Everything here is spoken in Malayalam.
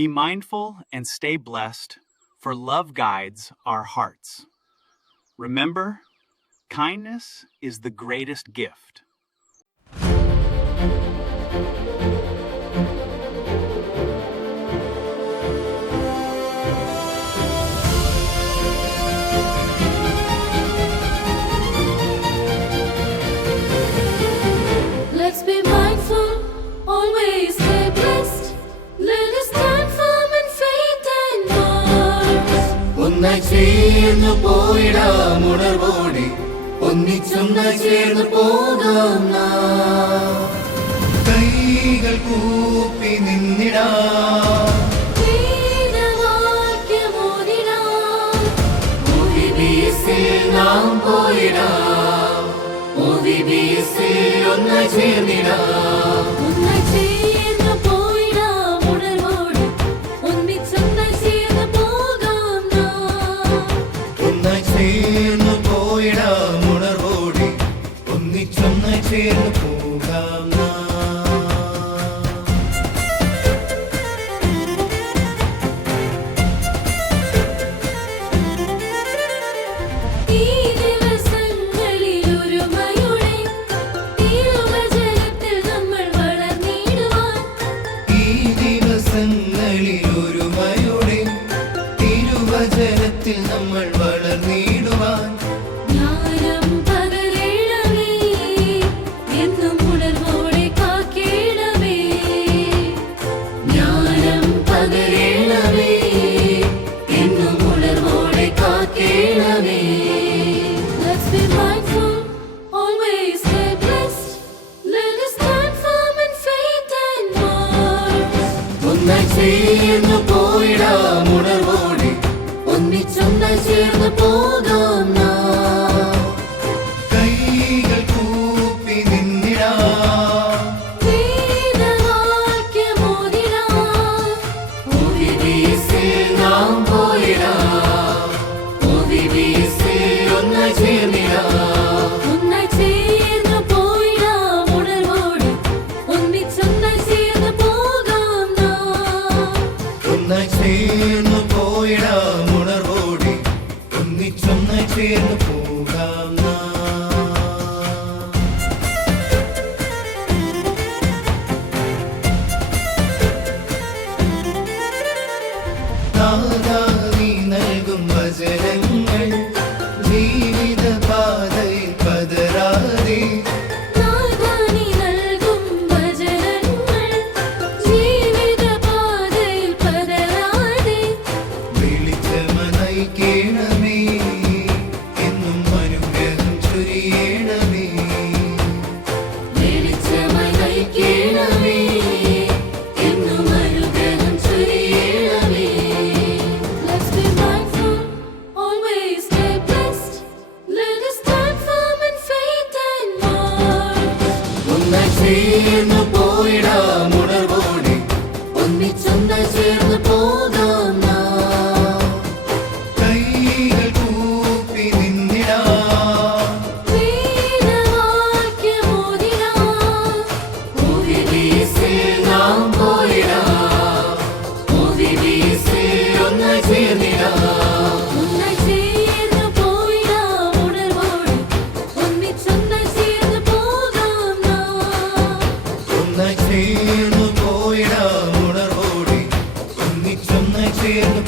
Be mindful and stay blessed, for love guides our hearts. Remember, kindness is the greatest gift. Let's be mindful, always stay blessed. Let us stand firm in faith and words. ഒന്നായി ചേർന്നു പോയിടാം ഉണർവോടെ, ഒന്നിച്ചൊന്നായി ചേർന്നു പോകാം നാം. കൈകൾ കൂപ്പി നിന്നിടാം, വേദവാക്യമോദിടാം. OVBSൽ നാം പോയിടാം, OVBSൽ ഒന്നായി ചേർന്നിടാം. ഒന്നായി ചേർന്നു പോയിടാം ഉണർവോടെ, ഒന്നിച്ചൊന്നായി ചേർന്നു പോകാം നാം. ഒന്നായി ചേർന്നു പോയിടാം ഉണർവോടെ, ഒന്നിച്ചൊന്നായി ചേർന്നു പോകാം നാം. ഈ ദിവസങ്ങളിൽ ഒരുമയോടെ തിരുവചനത്തിൽ നമ്മൾ വളർന്നിടുവാൻ. ഈ ദിവസങ്ങളിൽ ഒരുമയോടെ തിരുവചനത്തിൽ നമ്മൾ വളർന്നിടുവാൻ. ജ്ഞാനം പകരണമേ, എന്നും ഉണർവോടെ കാക്കേണമേ. ജ്ഞാനം പകരണമേ, എന്നും ഉണർവോടെ കാക്കേണമേ. Let's be mindful, always stay blessed. Let us stand firm in faith and words. ഒന്നായി ചേർന്നു പോയിടാം ഉണർവോടെ, ഒന്നിച്ചൊന്നായി ചേർന്ന് പോകാം നാം. കൈകൾ കൂപ്പി നിന്നിടാം, വേദവാക്യമോദിടാം. OVBSൽ നാം പോയിടാം, OVBSൽ ഒന്നായി ചേർന്നിടാം. ഒന്നായി ചേർന്നു പോയിടാം ഉണർവോടെ, ഒന്നിച്ചൊന്നായി ചേർന്ന് പോകാം നാം. ഒന്നായി ചേർന്നു പോയിടാം ഉണർവോടെ, ഒന്നിച്ചൊന്നായി ചേർന്ന് പോകാം നാം. നാഥാ നീ നൽകും വചനങ്ങൾ ജീവിത പാതയിൽ പതരാതെ, നാഥാനി നൽകും വചനങ്ങൾ ജീവിതപാതയിൽ പതരാതെ. വെളിച്ചമനായി കേണമേ, എന്നും അനുഗ്രഹം ചൊരിയണമേ. വെളിച്ചമായി നയിക്കണമേ, എന്നും അനുഗ്രഹം ചൊരിയണമേ. Let's be mindful, always stay blessed. Let us stand firm in faith and words. ഒന്നായി ചേർന്നു പോയിടാം ഉണർവോടെ, ഒന്നിച്ചൊന്നായി ചേർന്ന് പോകാം നാം. കൈകൾ കൂപ്പി നിന്നിടാം, വേദവാക്യമോദിടാം. OVBSൽ നാം പോയിടാം, OVBSൽ ഒന്നായി ചേർന്നിടാം. ഒന്നായി ചേർന്നു പോയിടാം ഉണർവോടെ, ഒന്നിച്ചൊന്നായി ചേർന്ന് പോകാം നാം. ഒന്നായി ചേർന്നു പോയിടാം ഉണർവോടെ, ഒന്നിച്ചൊന്നായി ചേർന്ന്